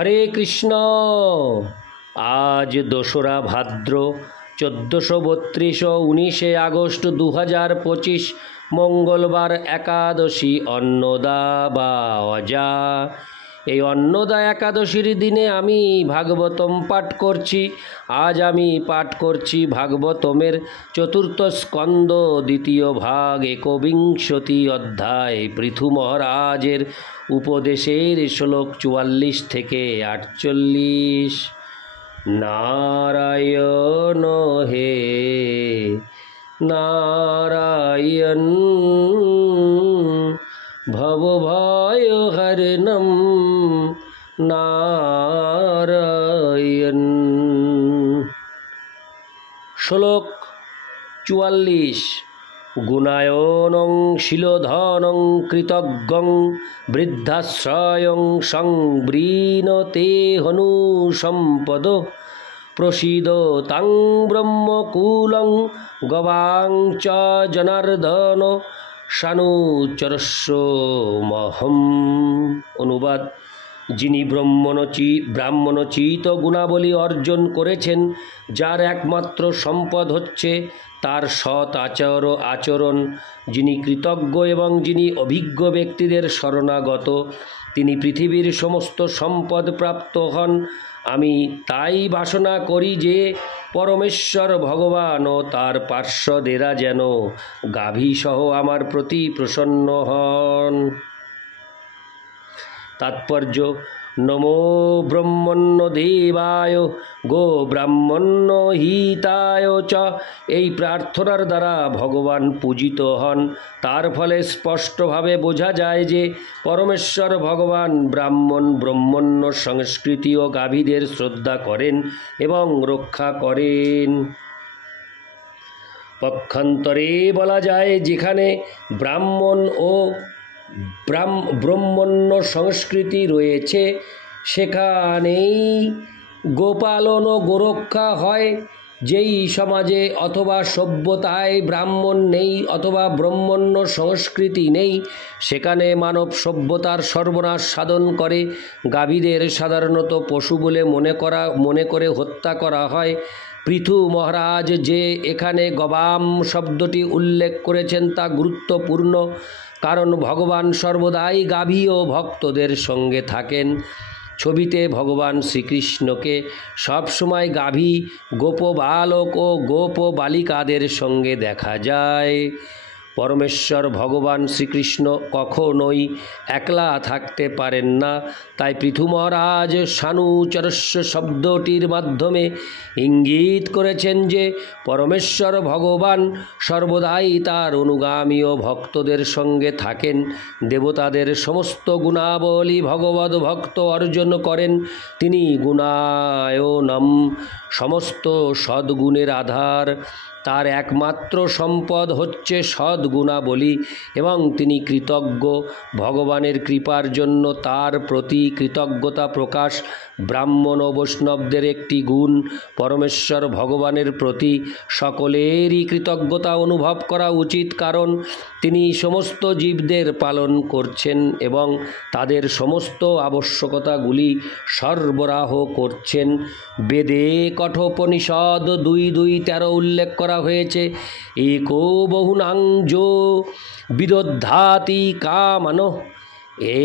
হরে কৃষ্ণ। আজ 2রা ভাদ্র 1432 19 আগস্ট 2025 মঙ্গলবার একাদশী অন্নদা বা অজা। এই অন্নদা একাদশীর দিনে আমি ভাগবতম পাঠ করছি। আজ আমি পাঠ করছি ভাগবতমের 4th স্কন্দ 2য় ভাগ 21 অধ্যায় পৃথু মহারাজের উপদেশের শ্লোক 44 থেকে 48। নারায়ণ হে নারায়ণ ভবভয়হরণম নারায়ণ। শ্লোক 44। গুণায়নং শিলধনং কৃতজ্ঞং বৃদ্ধাশ্রয়ং সংবৃণতে হনু সম্পদ প্রসীদ তাং ব্রহ্মকুলং গবাং চ জনার্দন সানুচরস্য মহম। অনুবাদ: যিনি ব্রাহ্মণোচিত গুণাবলী অর্জন করেছেন, যার একমাত্র সম্পদ হচ্ছে তার সৎ আচরণ, যিনি কৃতজ্ঞ এবং যিনি অভিজ্ঞ ব্যক্তিদের শরণাগত, তিনি পৃথিবীর সমস্ত সম্পদ প্রাপ্ত হন। আমি তাই বাসনা করি যে পরমেশ্বর ভগবান ও তার পার্শ্বদেরা যেন গাভীসহ আমার প্রতি প্রসন্ন হন। তাৎপর্য: নমো ব্রহ্মণ্য দেবায় গো ব্রাহ্মণ্য হিতায় চ। এই প্রার্থনার দ্বারা ভগবান পূজিত হন। তার ফলে স্পষ্টভাবে বোঝা যায় যে পরমেশ্বর ভগবান ব্রাহ্মণ্য সংস্কৃতি ও গাভীদের শ্রদ্ধা করেন এবং রক্ষা করেন। পক্ষান্তরে বলা যায়, যেখানে ব্রাহ্মণ ও ব্রহ্মণ্য সংস্কৃতি রয়েছে, সেখানেই গোপালন ও গোরক্ষা হয়। যেই সমাজে অথবা সভ্যতায় ব্রাহ্মণ নেই অথবা ব্রহ্মণ্য সংস্কৃতি নেই, সেখানে মানব সভ্যতার সর্বনাশ সাধন করে গাভীদের সাধারণত পশু বলে মনে করে হত্যা করা হয়। পৃথু মহারাজ যে এখানে গবাম শব্দটি উল্লেখ করেছেন তা গুরুত্বপূর্ণ, কারণ ভগবান সর্বদাই গাভী ও ভক্তদের সঙ্গে থাকেন। ছবিতে ভগবান শ্রীকৃষ্ণকে সবসময় গাভী, গোপ বালক ও গোপ বালিকাদের সঙ্গে দেখা যায়। পরমেশ্বর ভগবান শ্রীকৃষ্ণ কখনোই একলা থাকতে পারেন না। তাই পৃথু মহারাজ সানুচরস্য শব্দটির মাধ্যমে ইঙ্গিত করেছেন যে পরমেশ্বর ভগবান সর্বদাই তার অনুগামী ও ভক্তদের সঙ্গে থাকেন। দেবতাদের সমস্ত গুণাবলী ভগবদ ভক্ত অর্জন করেন। তিনি গুণায়নম, সমস্ত সদ্গুণের আধার। তার একমাত্র সম্পদ হচ্ছে সদ্গুণাবলী এবং তিনি কৃতজ্ঞ। ভগবানের কৃপার জন্য তার প্রতি কৃতজ্ঞতা প্রকাশ ব্রাহ্মণ ও বৈষ্ণবদের একটি গুণ। পরমেশ্বর ভগবানের প্রতি সকলেরই কৃতজ্ঞতা অনুভব করা উচিত, কারণ তিনি সমস্ত জীবদের পালন করছেন এবং তাদের সমস্ত আবশ্যকতাগুলি সরবরাহ করছেন। বেদে কঠোপনিষদ 2:2-13 উল্লেখ করা হয়েছে, একো বহুনাং যো বিদধাতি কামানঃ।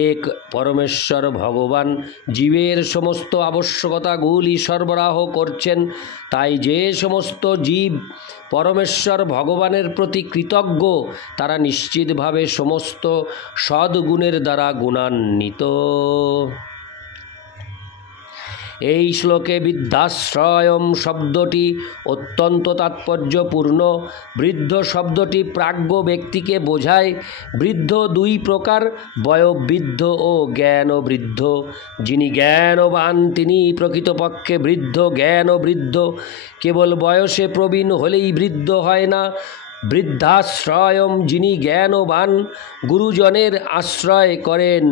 এক পরমেশ্বর ভগবান জীবের সমস্ত আবশ্যকতাগুলি সরবরাহ করছেন। তাই যে সমস্ত জীব পরমেশ্বর ভগবানের প্রতি কৃতজ্ঞ, তারা নিশ্চিতভাবে সমস্ত সদ্গুণের দ্বারা গুণান্বিত। এই শ্লোকে বৃদ্ধাশ্রয়ম শব্দটি অত্যন্ত তাৎপর্যপূর্ণ। বৃদ্ধ শব্দটি প্রাজ্ঞ ব্যক্তিকে বোঝায়। বৃদ্ধ 2 প্রকার, বয়োবৃদ্ধ ও জ্ঞানবৃদ্ধ। যিনি জ্ঞানবান তিনি প্রকৃতপক্ষে বৃদ্ধ। জ্ঞানবৃদ্ধ কেবল বয়সে প্রবীণ হলেই বৃদ্ধ হয় না, বৃদ্ধাশ্রয়ম, যিনি জ্ঞানবান গুরুজনের আশ্রয় করেন,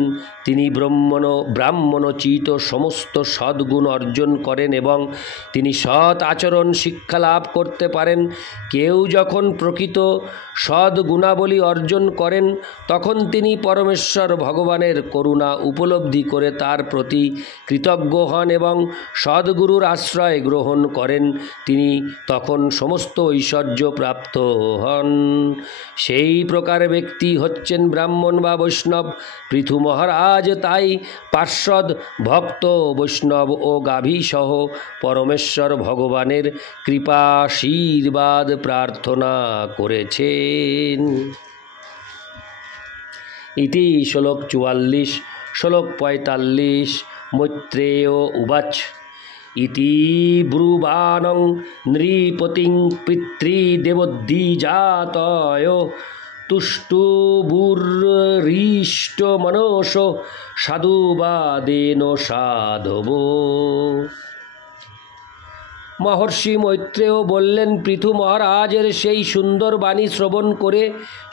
তিনি ব্রাহ্মণোচিত সমস্ত সদ্গুণ অর্জন করেন এবং তিনি সৎ আচরণ শিক্ষা লাভ করতে পারেন। কেউ যখন প্রকৃত সদ্গুণাবলী অর্জন করেন তখন তিনি পরমেশ্বর ভগবানের করুণা উপলব্ধি করে তার প্রতি কৃতজ্ঞ হন এবং সদ্গুরুর আশ্রয় গ্রহণ করেন। তিনি তখন সমস্ত ঐশ্বর্য প্রাপ্ত হন। সেই প্রকার ব্যক্তি হচ্ছেন ব্রাহ্মণ বা বৈষ্ণব। পৃথু মহারাজ তাই পার্ষদ, ভক্ত, বৈষ্ণব ও গাভীসহ পরমেশ্বর ভগবানের কৃপাশীর্বাদ প্রার্থনা করেছেন। ইতি শ্লোক 44। শ্লোক 45। মৈত্রেয় উবাচ ইতি ব্রুবাণং নৃপতিং পিতৃদেবদ্বিজাতয় তুষ্টুবুর্হৃষ্টমনসো সাধুবাদেন সাধব। মহর্ষি মৈত্রেয় বললেন, পৃথু মহারাজের সেই সুন্দর বাণী শ্রবণ করে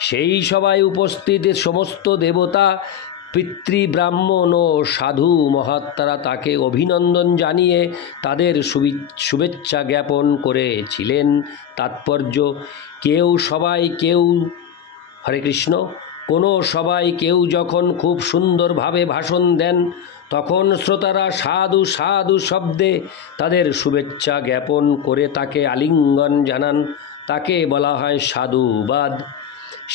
সেই সভায় উপস্থিত সমস্ত দেবতা, পিতৃব্রাহ্মণ ও সাধু মহাত্মারা তাকে অভিনন্দন জানিয়ে তাদের শুভেচ্ছা জ্ঞাপন করেছিলেন। তাৎপর্য: হরে কৃষ্ণ, কোনো সবাই কেউ যখন খুব সুন্দরভাবে ভাষণ দেন তখন শ্রোতারা সাধু সাধু শব্দে তাদের শুভেচ্ছা জ্ঞাপন করে তাকে আলিঙ্গন জানান। তাকে বলা হয় সাধুবাদ।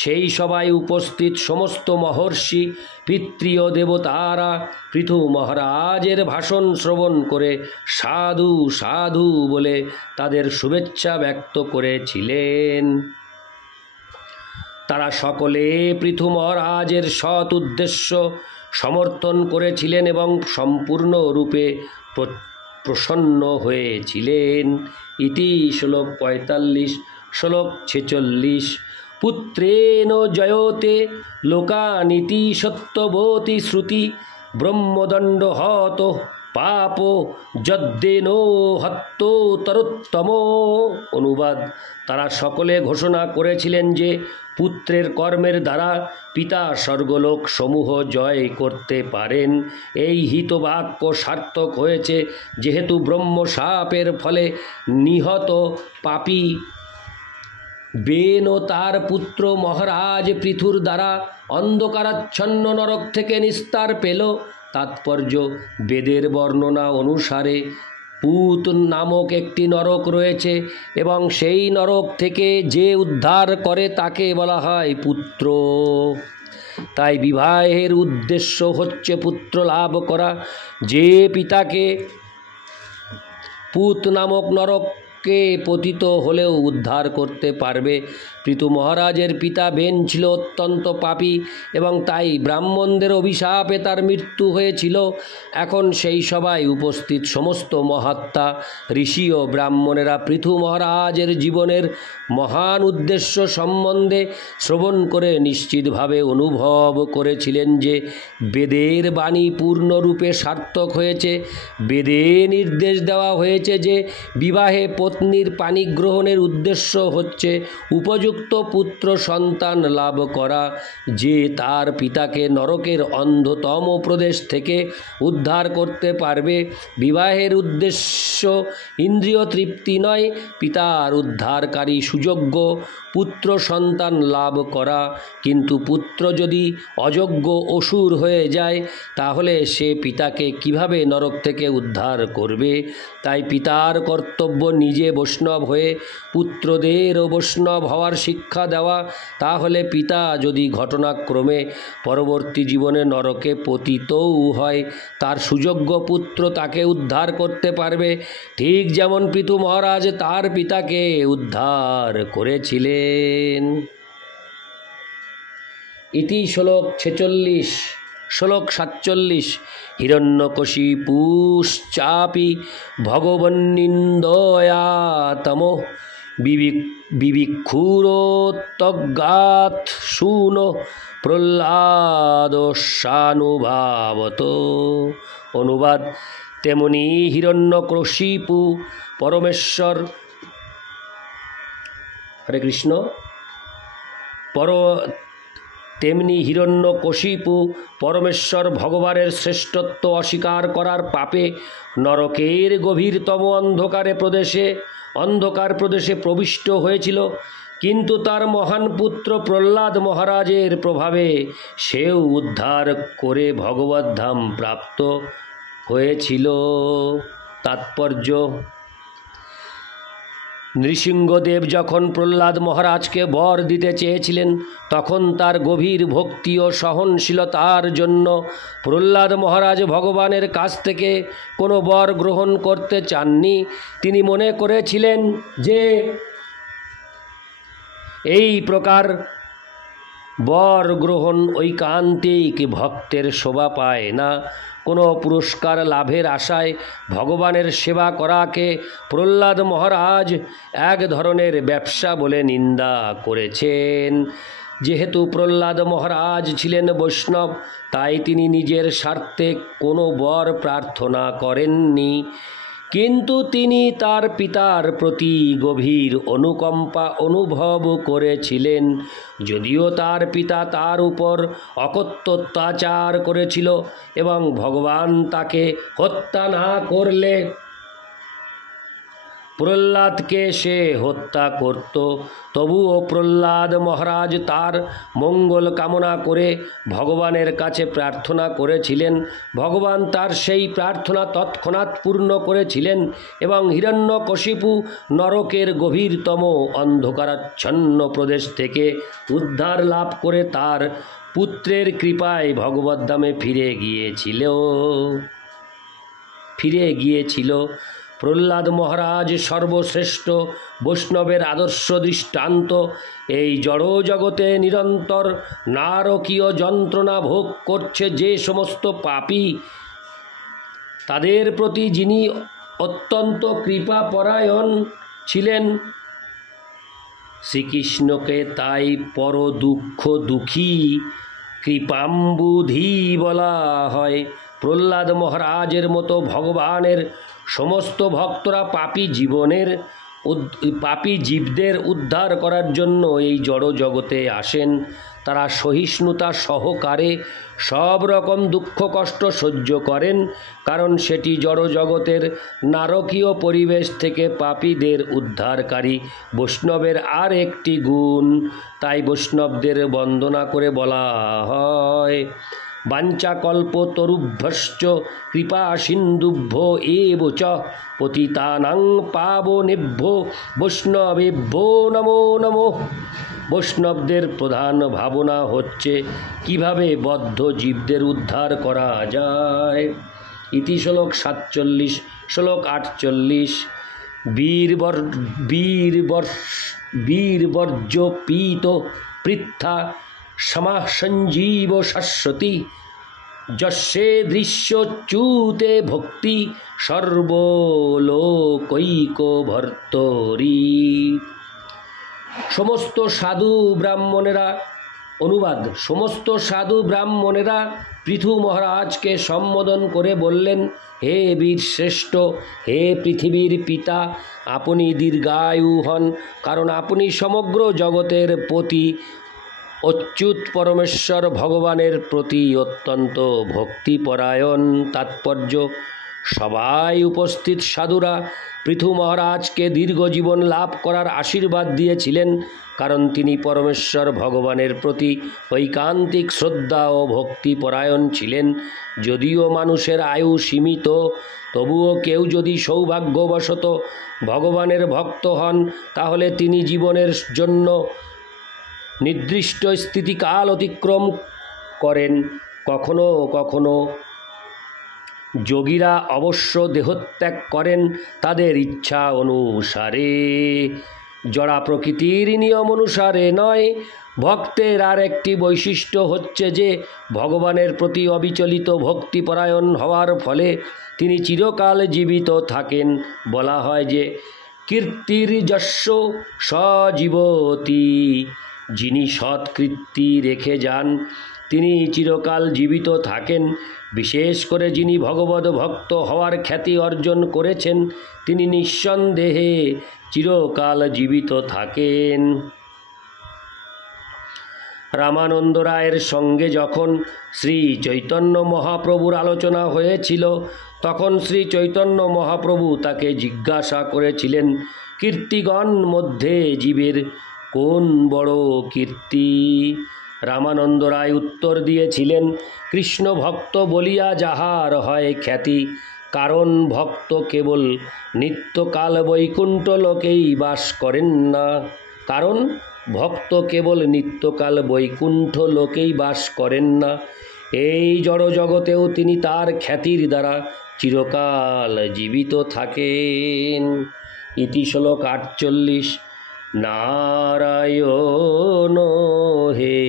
সেই সভায় উপস্থিত সমস্ত মহর্ষি, পিতৃ ও দেবতারা পৃথু মহারাজের ভাষণ শ্রবণ করে সাধু সাধু বলে তাদের শুভেচ্ছা ব্যক্ত করেছিলেন। তারা সকলে পৃথু মহারাজের সৎ উদ্দেশ্য সমর্থন করেছিলেন এবং সম্পূর্ণরূপে প্রসন্ন হয়েছিলেন। ইতি শ্লোক 45। শ্লোক 46। পুত্রেণ জয়তে লোকানীতি সত্যবতী শ্রুতি ব্রহ্মদণ্ড হত পাপ যদ্দেন হত্যতরোত্তম। অনুবাদ: তারা সকলে ঘোষণা করেছিলেন যে পুত্রের কর্মের দ্বারা পিতা স্বর্গলোক সমূহ জয় করতে পারেন। এই হিতবাক্য সার্থক হয়েছে যেহেতু ব্রহ্ম শাপের ফলে নিহত পাপী বেন ও তার পুত্র মহারাজ পৃথুর দ্বারা অন্ধকারাচ্ছন্ন নরক থেকে নিস্তার পেল। তাৎপর্য: বেদের বর্ণনা অনুসারে পুত নামক একটি নরক রয়েছে এবং সেই নরক থেকে যে উদ্ধার করে তাকে বলা হয় পুত্র। তাই বিবাহের উদ্দেশ্য হচ্ছে পুত্র লাভ করা। যে পিতাকে পুত নামক নরকে পতিত হলেও উদ্ধার করতে পারবে। পৃথু মহারাজের পিতা বেন ছিল অত্যন্ত পাপী এবং তাই ব্রাহ্মণদের অভিশাপে তার মৃত্যু হয়েছিল। এখন সেই সভায় উপস্থিত সমস্ত মহাত্মা, ঋষি ও ব্রাহ্মণেরা পৃথু মহারাজের জীবনের মহান উদ্দেশ্য সম্বন্ধে শ্রবণ করে নিশ্চিতভাবে অনুভব করেছিলেন যে বেদের বাণী পূর্ণরূপে সার্থক হয়েছে। বেদে নির্দেশ দেওয়া হয়েছে যে বিবাহে পত্নীর পাণিগ্রহণের উদ্দেশ্য হচ্ছে উপযুক্ত পুত্র সন্তান লাভ করা, যে তার পিতাকে নরকের অন্ধতম প্রদেশ থেকে উদ্ধার করতে পারবে। বিবাহের উদ্দেশ্য ইন্দ্রিয় তৃপ্তি নয়, পিতার উদ্ধারকারী সুযোগ্য পুত্র সন্তান লাভ করা। কিন্তু পুত্র যদি অযোগ্য অসুর হয়ে যায় তাহলে সে পিতাকে কিভাবে নরক থেকে উদ্ধার করবে? তাই পিতার কর্তব্য নিজে বৈষ্ণব হয়ে পুত্রদেরও বৈষ্ণব হওয়ার শিক্ষা দেওয়া। তাহলে পিতা যদি ঘটনাক্রমে পরবর্তী জীবনে নরকে পতিতও হয়, তার সুযোগ্য পুত্র তাকে উদ্ধার করতে পারবে, ঠিক যেমন পৃথু মহারাজ তার পিতাকে উদ্ধার করেছিলেন। ইতি শ্লোক 46। শ্লোক 47। হিরণ্যকশিপুশ্চাপি ভগবন্নিন্দয়াতম বিবিক্ষুরোত্তগাৎ শূনো প্রহ্লাদস্যানুভাবত। অনুবাদ: তেমনি হিরণ্যকশিপু পরমেশ্বর হরে কৃষ্ণ তেমনি হিরণ্যকশিপু পরমেশ্বর ভগবানের শ্রেষ্ঠত্ব অস্বীকার করার পাপে নরকের গভীরতম অন্ধকার প্রদেশে প্রবিষ্ট হয়েছিল। কিন্তু তার মহান পুত্র প্রহ্লাদ মহারাজের প্রভাবে সেও উদ্ধার করে ভগবদ্ধাম প্রাপ্ত হয়েছিল। তাৎপর্য: নৃসিংহদেব যখন প্রহ্লাদ মহারাজকে বর দিতে চেয়েছিলেন, তখন তার গভীর ভক্তি ও সহনশীলতার জন্য প্রহ্লাদ মহারাজ ভগবানের কাছ থেকে কোনো বর গ্রহণ করতে চাননি। তিনি মনে করেছিলেন যে এই প্রকার বর গ্রহণ ঐকান্তিক ভক্তের শোভা পায় না। কোনো পুরস্কার লাভের আশায় ভগবানের সেবা করাকে প্রহ্লাদ মহারাজ এক ধরনের ব্যবসা বলে নিন্দা করেছেন। যেহেতু প্রহ্লাদ মহারাজ ছিলেন বৈষ্ণব, তাই তিনি নিজের স্বার্থে কোনো বর প্রার্থনা করেননি। কিন্তু তিনি তার পিতার প্রতি গভীর অনুকম্পা অনুভব করেছিলেন। যদিও তার পিতা তার উপর অকথ্য অত্যাচার করেছিল এবং ভগবান তাকে হত্যা না করলে প্রহ্লাদকে সে হত্যা করত, তবুও প্রহ্লাদ মহারাজ তার মঙ্গল কামনা করে ভগবানের কাছে প্রার্থনা করেছিলেন। ভগবান তার সেই প্রার্থনা তৎক্ষণাৎ পূর্ণ করেছিলেন এবং হিরণ্যকশিপু নরকের গভীরতম অন্ধকারাচ্ছন্ন প্রদেশ থেকে উদ্ধার লাভ করে তার পুত্রের কৃপায় ভগবদ্ধামে ফিরে গিয়েছিল। প্রহ্লাদ মহারাজ সর্বশ্রেষ্ঠ বৈষ্ণবের আদর্শ দৃষ্টান্ত। এই জড়জগতে নিরন্তর নারকীয় যন্ত্রণা ভোগ করছে যে সমস্ত পাপী, তাদের প্রতি যিনি অত্যন্ত কৃপাপরায়ণ ছিলেন, শ্রীকৃষ্ণকে তাই পর দুঃখী কৃপাম্বুধি বলা হয়। প্রহ্লাদ মহারাজের মতো ভগবানের সমস্ত ভক্তরা পাপী জীবদের উদ্ধার করার জন্য এই জড় জগতে আসেন। তারা সহিষ্ণুতা সহকারে সব রকম দুঃখ কষ্ট সহ্য করেন, কারণ সেটি জড় জগতের নারকীয় পরিবেশ থেকে পাপীদের উদ্ধারকারী বৈষ্ণবের আর একটি গুণ। তাই বৈষ্ণবদের বন্দনা করে বলা হয়, বাঞ্ছাকল্পতরুভ্যশ্চ কৃপা সিন্ধুভ্যো এব চ পতিতানাং পাবনেভ্যো বৈষ্ণবেভ্যো নমো নমঃ। বৈষ্ণবদের প্রধান ভাবনা হচ্ছে কিভাবে বদ্ধ জীবদের উদ্ধার করা যায়। ইতি শ্লোক 47, শ্লোক 48। বীরবর্জ্য পীত পৃথা সমাহ সঞ্জীব শাশ্বতী যস্যে দৃশ্যচ্যুতে ভক্তি সর্বলোকৈকভর্তরি। সমস্ত সাধু ব্রাহ্মণেরা পৃথু মহারাজকে সম্বোধন করে বললেন, হে বীর শ্রেষ্ঠ, হে পৃথিবীর পিতা, আপনি দীর্ঘায়ু হন, কারণ আপনি সমগ্র জগতের প্রতি অচ্যুত পরমেশ্বর ভগবানের প্রতি অত্যন্ত ভক্তিপরায়ণ। তাৎপর্য: সবাই উপস্থিত সাধুরা পৃথু মহারাজকে দীর্ঘ জীবন লাভ করার আশীর্বাদ দিয়েছিলেন, কারণ তিনি পরমেশ্বর ভগবানের প্রতি ঐকান্তিক শ্রদ্ধা ও ভক্তিপরায়ণ ছিলেন। যদিও মানুষের আয়ু সীমিত, তবুও কেউ যদি সৌভাগ্যবশত ভগবানের ভক্ত হন, তাহলে তিনি জীবনের জন্য নির্দিষ্ট স্থিতিকাল অতিক্রম করেন। কখনো কখনো যোগীরা অবশ্য দেহত্যাগ করেন তাদের ইচ্ছা অনুসারে, জড়া প্রকৃতির নিয়ম অনুসারে নয়। ভক্তের আর একটি বৈশিষ্ট্য হচ্ছে যে ভগবানের প্রতি অবিচলিত ভক্তিপরায়ণ হওয়ার ফলে তিনি চিরকাল জীবিত থাকেন। বলা হয় যে কীর্তির্যস্য সজীবতি, যিনি সৎকীর্তি রেখে যান তিনি চিরকাল জীবিত থাকেন। বিশেষ করে যিনি ভগবদ ভক্ত হওয়ার খ্যাতি অর্জন করেছেন তিনি নিঃসন্দেহে চিরকাল জীবিত থাকেন। রামানন্দ রায়ের সঙ্গে যখন শ্রী চৈতন্য মহাপ্রভুর আলোচনা হয়েছিল, তখন শ্রী চৈতন্য মহাপ্রভু তাকে জিজ্ঞাসা করেছিলেন, কীর্তিগণ মধ্যে জীবের কোন বড় কীর্তি? রামানন্দ রায় উত্তর দিয়েছিলেন, কৃষ্ণ ভক্ত বলিয়া যাহার হয় খ্যাতি, কারণ ভক্ত কেবল নিত্যকাল বৈকুণ্ঠ লোকেই বাস করেন না। কারণ ভক্ত কেবল নিত্যকাল বৈকুণ্ঠ লোকেই বাস করেন না, এই জড় জগতেও তিনি তার খ্যাতির দ্বারা চিরকাল জীবিত থাকেন। ইতি শ্লোক 48। নারায়ণ হে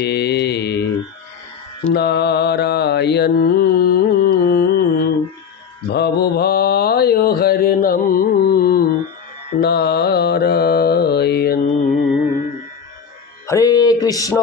নারায়ণ ভবভয় হরণম নারায়ণ। হরে কৃষ্ণ।